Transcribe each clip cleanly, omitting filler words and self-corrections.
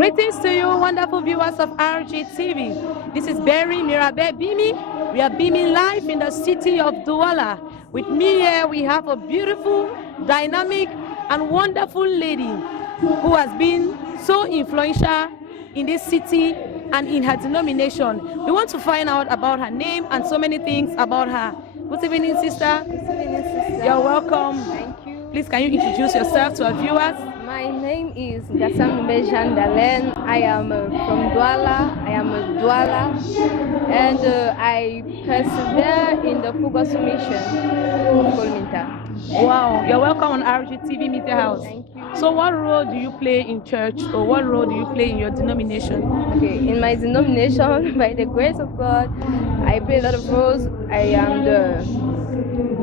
Greetings to you, wonderful viewers of RGTV. This is Berry Mirabe Bimi. We are beaming live in the city of Douala. With me here, we have a beautiful, dynamic, and wonderful lady who has been so influential in this city and in her denomination. We want to find out about her name and so many things about her. Good evening, sister. Good evening, sister. You're welcome. Thank you. Please, can you introduce yourself to our viewers? My name is Jean Dalen. I am from Douala. I am a Douala, and I persevere in the Fugosu mission of Kolminta. Wow, you're welcome on RGTV Media House. Thank you. So what role do you play in church, or what role do you play in your denomination? Okay, in my denomination, by the grace of God, I play a lot of roles. I am the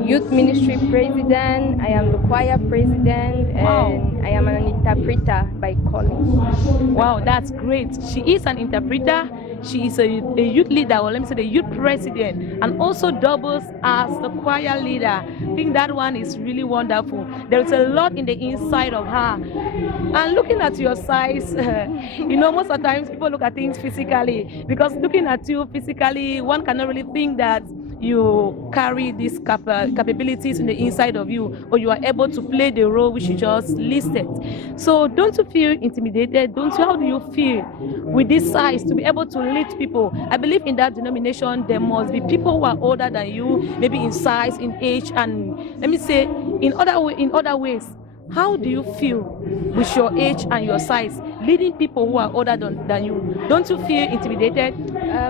youth ministry president, I am the choir president, and I am an interpreter by calling. Wow, that's great. She is an interpreter. She is a youth leader, or let me say the youth president, and also doubles as the choir leader. I think that one is really wonderful. There is a lot in the inside of her. And looking at your size, most of the times people look at things physically, because looking at you physically, one cannot really think that you carry these capabilities in the inside of you, or you are able to play the role which you just listed. So don't you feel intimidated? How do you feel with this size to be able to lead people? I believe in that denomination there must be people who are older than you, maybe in size, in age, and let me say in other ways. How do you feel with your age and your size, leading people who are older than you? Don't you feel intimidated?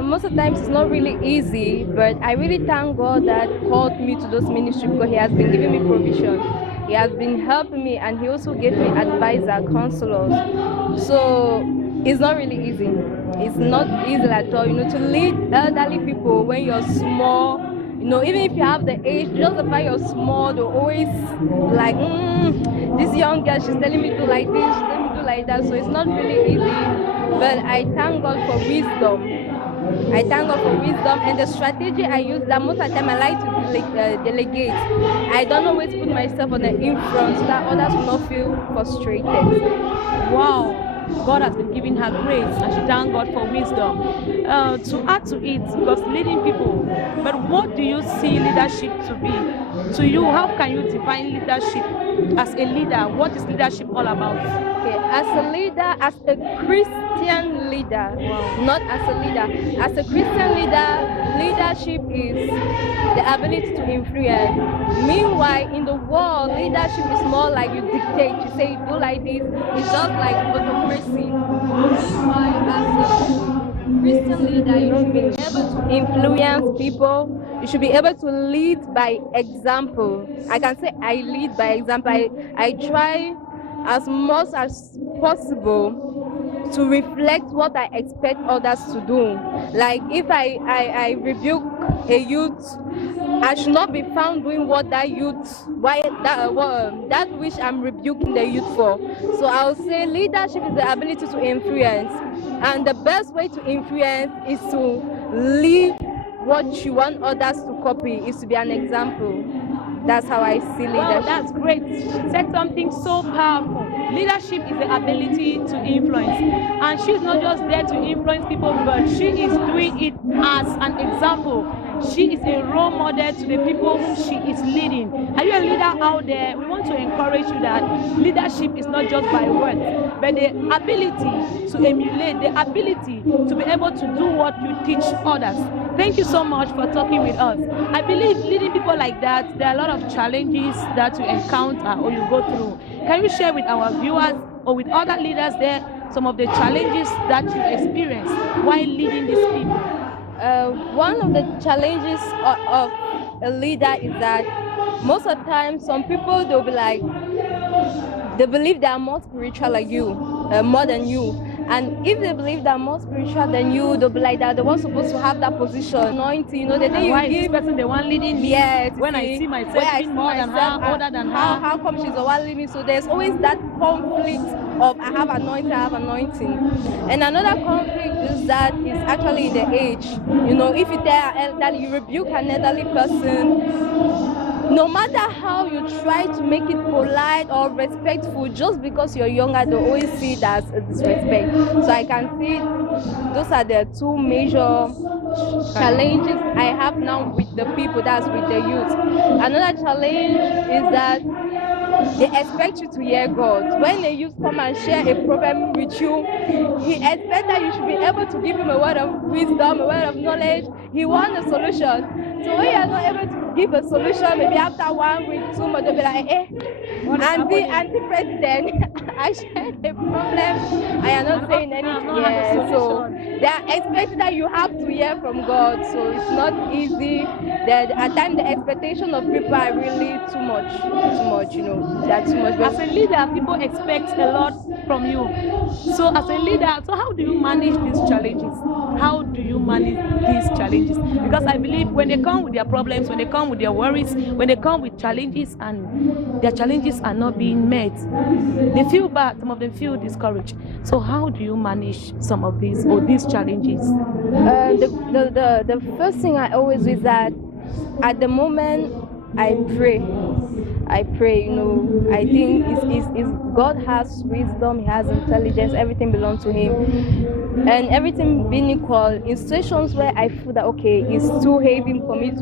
Most of the times it's not really easy, but I really thank God that called me to those ministries, because He has been giving me provision. He has been helping me, and He also gave me advisor, counselors. So it's not really easy. It's not easy at all, to lead elderly people when you're small. Even if you have the age, just the fact you're small, they're always like, this young girl, she's telling me to like this, she's telling me to like that. So it's not really easy, but I thank God for wisdom. I thank God for wisdom, and the strategy I use, that most of the time I like to delegate. I don't always put myself on the in front so that others will not feel frustrated. Wow. God has been giving her grace, and she thank God for wisdom. To add to it, because leading people, but what do you see leadership to be? To you, how can you define leadership as a leader? What is leadership all about? Okay, as a leader, as a Christian leader, not as a leader. As a Christian leader, leadership is the ability to influence. Meanwhile, in the world, leadership is more like you dictate. You say, do like this. It's just like autocracy. Meanwhile, as a Christian leader, you should be able to influence people. You should be able to lead by example. I can say I lead by example. I try as much as possible to reflect what I expect others to do. Like if I rebuke a youth, I should not be found doing what that youth, that which I'm rebuking the youth for. So I would say leadership is the ability to influence, and the best way to influence is to live what you want others to copy, is to be an example. That's how I see leadership. Wow, that's great. She said something so powerful. Leadership is the ability to influence. And she's not just there to influence people, but she is doing it as an example. She is a role model to the people whom she is leading. Are you a leader out there? We want to encourage you that leadership is not just by words, but the ability to emulate, the ability to be able to do what you teach others. Thank you so much for talking with us. I believe leading people like that, there are a lot of challenges that you encounter or you go through. Can you share with our viewers or with other leaders there some of the challenges that you experience while leading these people? One of the challenges of a leader is that most of the time some people, they'll be like, they believe they are more spiritual like you, more than you. And if they believe they're more spiritual than you, they'll be like that. They weren't supposed to have that position, anointing. The day why you give this person the one leading me? Yes. When I see myself being more than her, older than her. How come she's the one leading me? So there's always that conflict of I have anointing. And another conflict is that is actually the age. If you tell that you rebuke an elderly person, no matter how you try to make it polite or respectful, just because you're younger, they always see it as a disrespect. So I can see those are the two major challenges I have now with the people, that's with the youth. Another challenge is that they expect you to hear God. When a youth come and share a problem with you, he expects that you should be able to give him a word of wisdom, a word of knowledge. He wants a solution. So when you are not able to give a solution, maybe after 1 week, 2 months, they'll be like, Auntie President, I shared a problem. I am not saying anything. Yeah, so they are expecting that you have to hear from God. So it's not easy. That at times the expectation of people are really too much. You know, that's too much. But As a leader, people expect a lot from you. So as a leader, so how do you manage these challenges? How do you manage these challenges? Because I believe when they come with their problems, when they come with their worries, when they come with challenges and their challenges are not being met, they feel bad. Some of them feel discouraged. So how do you manage some of these challenges? The first thing I always do is that at the moment I pray. You know, I think is God has wisdom, He has intelligence, everything belongs to Him. And everything being equal, in situations where I feel that okay, it's too heavy for me to